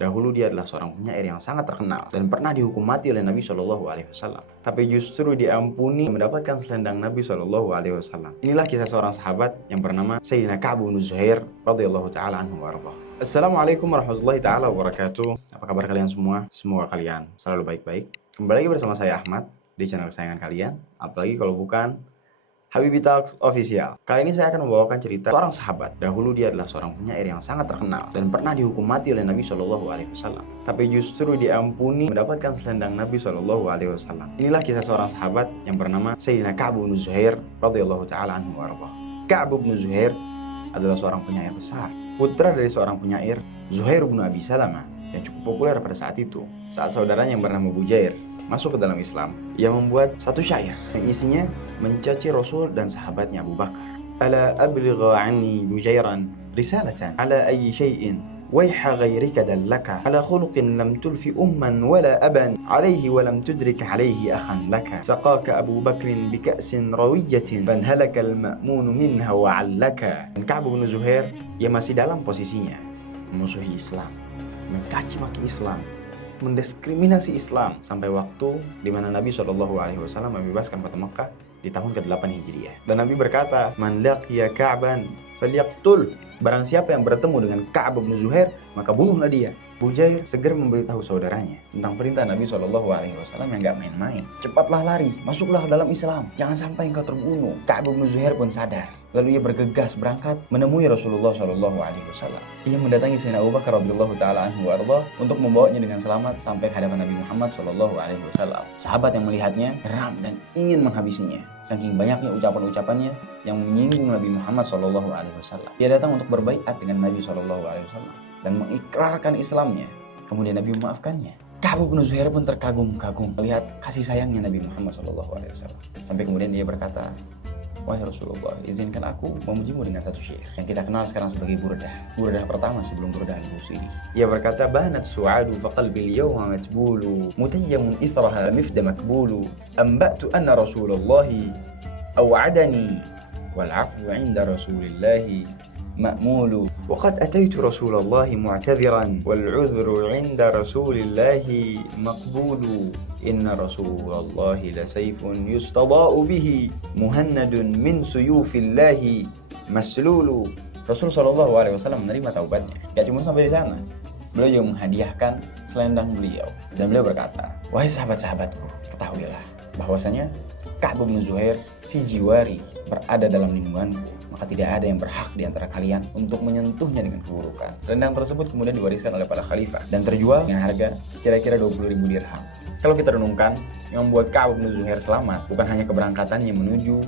Dahulu dia adalah seorang penyair yang sangat terkenal dan pernah dihukum mati oleh Nabi Shallallahu Alaihi Wasallam. Tapi justru diampuni mendapatkan selendang Nabi Shallallahu Alaihi Wasallam. Inilah kisah seorang sahabat yang bernama Sayyidina Ka'ab bin Zuhair radhiyallahu taala anhu warḍah. Assalamualaikum warahmatullahi taala wabarakatuh. Apa kabar kalian semua? Semoga kalian selalu baik-baik. Kembali lagi bersama saya Ahmad di channel kesayangan kalian. Apalagi kalau bukan Habibi Talks Official. Kali ini saya akan membawakan cerita seorang sahabat. Dahulu dia adalah seorang penyair yang sangat terkenal dan pernah dihukum mati oleh Nabi Shallallahu Alaihi Wasallam. Tapi justru diampuni mendapatkan selendang Nabi Shallallahu Alaihi Wasallam. Inilah kisah seorang sahabat yang bernama Sayyidina Ka'ab bin Zuhair radhiyallahu taala anhu warḍah. Ka'ab bin Zuhair adalah seorang penyair besar, putra dari seorang penyair Zuhair bin Abi Salamah yang cukup populer pada saat itu. Saat saudaranya yang bernama Bujair masuk ke dalam Islam, ia membuat satu syair yang isinya mencaci Rasul dan sahabatnya Abu Bakar. Ala abligha anni Bujairan risalatan ala ayyi shay'in wayha ghayrika dallaka ala khuluqin lam tulfi umman wala aban alayhi wa lam tudrik alayhi akhan laka saqaka Abu Bakrin bika'sin rawiyatin fanhalaka al-ma'mun minha wa 'allaka. Dan Ka'ab bin Zuhair, ia masih dalam posisinya memusuhi Islam, mencaci maki Islam, mendiskriminasi Islam sampai waktu di mana Nabi Shallallahu Alaihi Wasallam membebaskan kota Mekah di tahun ke-8 Hijriah. Dan Nabi berkata, "Man laqiya Ka'ban falyaqtul." Barang siapa yang bertemu dengan Ka'ab bin Zuhair, maka bunuhlah dia. Bujair segera memberitahu saudaranya tentang perintah Nabi Shallallahu Alaihi Wasallam yang gak main-main. Cepatlah lari, masuklah dalam Islam, jangan sampai engkau terbunuh. Ka'ab bin Zuhair pun sadar. Lalu ia bergegas berangkat menemui Rasulullah Shallallahu Alaihi Wasallam. Ia mendatangi Sayyidina Abu Bakar radhiyallahu taala anhu warḍah untuk membawanya dengan selamat sampai ke hadapan Nabi Muhammad Shallallahu Alaihi Wasallam. Sahabat yang melihatnya geram dan ingin menghabisinya, saking banyaknya ucapan-ucapannya yang menyinggung Nabi Muhammad Shallallahu Alaihi Wasallam. Ia datang untuk berbaiat dengan Nabi Shallallahu Alaihi Wasallam dan mengikrarkan Islamnya. Kemudian Nabi memaafkannya. Ka'ab bin Zuhair pun terkagum-kagum melihat kasih sayangnya Nabi Muhammad SAW. Sampai kemudian dia berkata, "Wahai Rasulullah, izinkan aku memujimu dengan satu syair yang kita kenal sekarang sebagai burdah. Burdah pertama sebelum burdah al-Busiri." Ia berkata, "Banat su'adu faqalbi al-yawma matbulu, mutayyamun ithraha mifda makbulu, amba'tu anna Rasulullahi aw'adani, wal 'afwu 'inda Rasulillahi مأمول وقد أتيت رسول الله معتذرا والعذر عند رسول الله مقبول إن رسول الله لسيف يستضاء به مهند من سيوف الله مسلول." Rasul Shallallahu Alaihi Wasallam menerima taubatnya. Gak cuma sampai di sana, beliau juga menghadiahkan selendang beliau dan beliau berkata, "Wahai sahabat-sahabatku, ketahuilah bahwasanya Ka'ab bin Zuhair fi jiwari, berada dalam lindunganku, maka tidak ada yang berhak di antara kalian untuk menyentuhnya dengan keburukan." Selendang tersebut kemudian diwariskan oleh para khalifah dan terjual dengan harga kira-kira 20.000 dirham. Kalau kita renungkan, yang membuat Ka'ab bin Zuhair selamat bukan hanya keberangkatannya menuju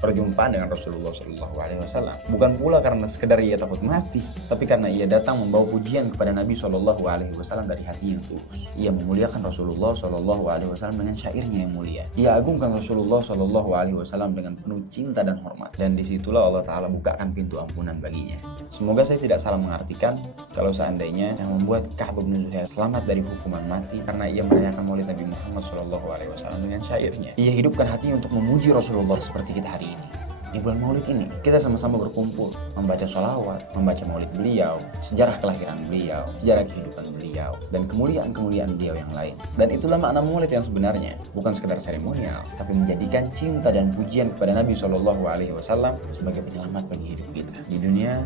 perjumpaan dengan Rasulullah SAW, bukan pula karena sekedar ia takut mati, tapi karena ia datang membawa pujian kepada Nabi SAW dari hati yang tulus. Ia memuliakan Rasulullah SAW dengan syairnya yang mulia. Ia agungkan Rasulullah SAW dengan penuh cinta dan hormat. Dan disitulah Allah Ta'ala bukakan pintu ampunan baginya. Semoga saya tidak salah mengartikan kalau seandainya yang membuat Ka'ab bin Zuhair selamat dari hukuman mati karena ia merayakan maulid Nabi Muhammad SAW dengan syairnya. Ia hidupkan hatinya untuk memuji Rasulullah seperti kita hari ini. Di bulan maulid ini, kita sama-sama berkumpul, membaca sholawat, membaca maulid beliau, sejarah kelahiran beliau, sejarah kehidupan beliau, dan kemuliaan-kemuliaan beliau yang lain. Dan itulah makna maulid yang sebenarnya, bukan sekedar seremonial, tapi menjadikan cinta dan pujian kepada Nabi SAW sebagai penyelamat bagi hidup kita, di dunia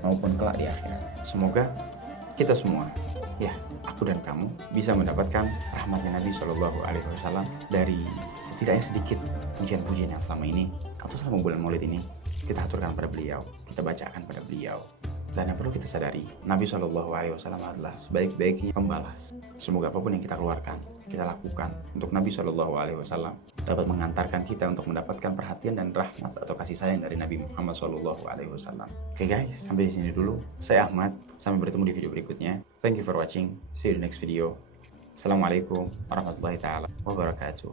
maupun kelak di akhirat. Semoga kita semua, ya aku dan kamu, bisa mendapatkan rahmatnya Nabi SAW dari setidaknya sedikit pujian-pujian yang selama ini atau selama bulan maulid ini kita aturkan pada beliau, kita bacakan pada beliau. Dan yang perlu kita sadari, Nabi SAW adalah sebaik-baiknya pembalas. Semoga apapun yang kita keluarkan, kita lakukan untuk Nabi SAW dapat mengantarkan kita untuk mendapatkan perhatian dan rahmat atau kasih sayang dari Nabi Muhammad SAW. Oke guys, sampai di sini dulu. Saya Ahmad, sampai bertemu di video berikutnya. Thank you for watching. See you in the next video. Assalamualaikum warahmatullahi wabarakatuh.